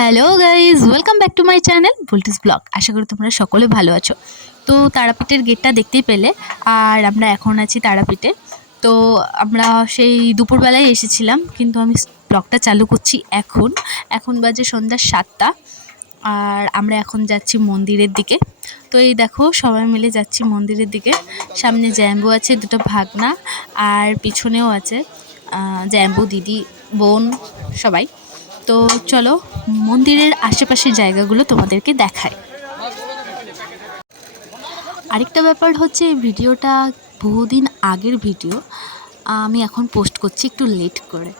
Hello guys, welcome back to my channel বুলটিস blog. আশা করি তোমরা সকলে ভালো আছো। তো তারাপীঠের গেটটা দেখতেই পেলে, আর আমরা এখন আছি তারাপীঠে। তো আমরা সেই দুপুরবেলায় এসেছিলাম, কিন্তু আমি ব্লগটা চালু করছি এখন। এখন বাজে সন্ধ্যা 7টা, আর আমরা এখন যাচ্ছি মন্দিরের দিকে। তো এই দেখো, সবাই মিলে যাচ্ছি মন্দিরের দিকে। সামনে জ্যাম্বু আছে, দুটো ভাগনা, আর পিছনেও আছে জ্যাম্বু দিদি, বোন, সবাই। তো চলো মন্দিরের আশেপাশের জায়গাগুলো তোমাদেরকে দেখায়। আরেকটা ব্যাপার হচ্ছে, এই ভিডিওটা বহুদিন আগের ভিডিও, আমি এখন পোস্ট করছি একটু লেট করে।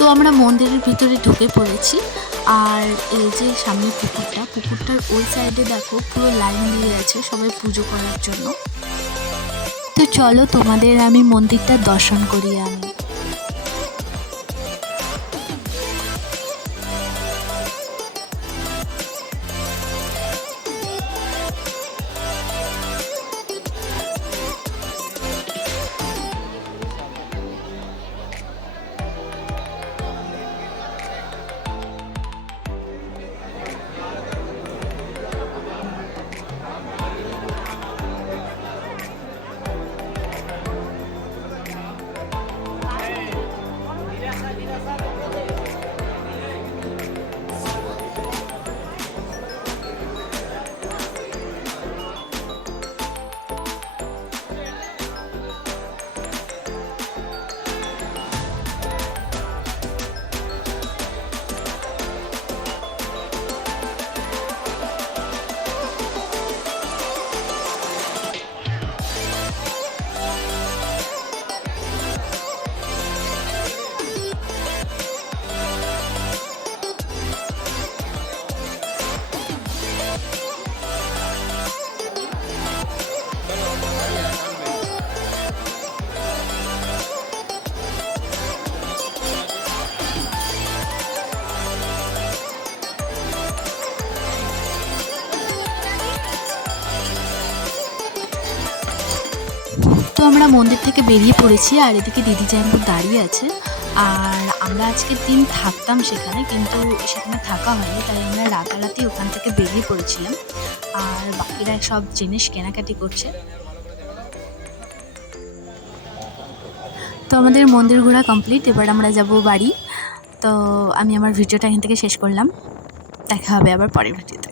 তো আমরা মন্দিরের ভিতরে ঢুকে পড়েছি, আর এই যে সামনে পুকুরটার ওই সাইডে দেখো পুরো লাইন দিয়ে আছে সবাই পুজো করার জন্য। তো চলো তোমাদের আমি মন্দিরটা দর্শন করিয়ে আনি। তো আমরা মন্দির থেকে বেরিয়ে পড়েছি, আর এদিকে দিদি জ্যাম্বু দাঁড়িয়ে আছে। আর আমরা আজকের দিন থাকতাম সেখানে, কিন্তু সেখানে থাকা হয়নি, তাই আমরা রাতারাতি ওখান থেকে বেরিয়ে পড়েছিলাম। আর বাকিরা সব জিনিস কেনাকাটি করছে। তো আমাদের মন্দির ঘোরা কমপ্লিট, এবার আমরা যাব বাড়ি। তো আমি আমার ভিডিওটা এখান থেকে শেষ করলাম। দেখা হবে আবার পরের ভিডিওতে।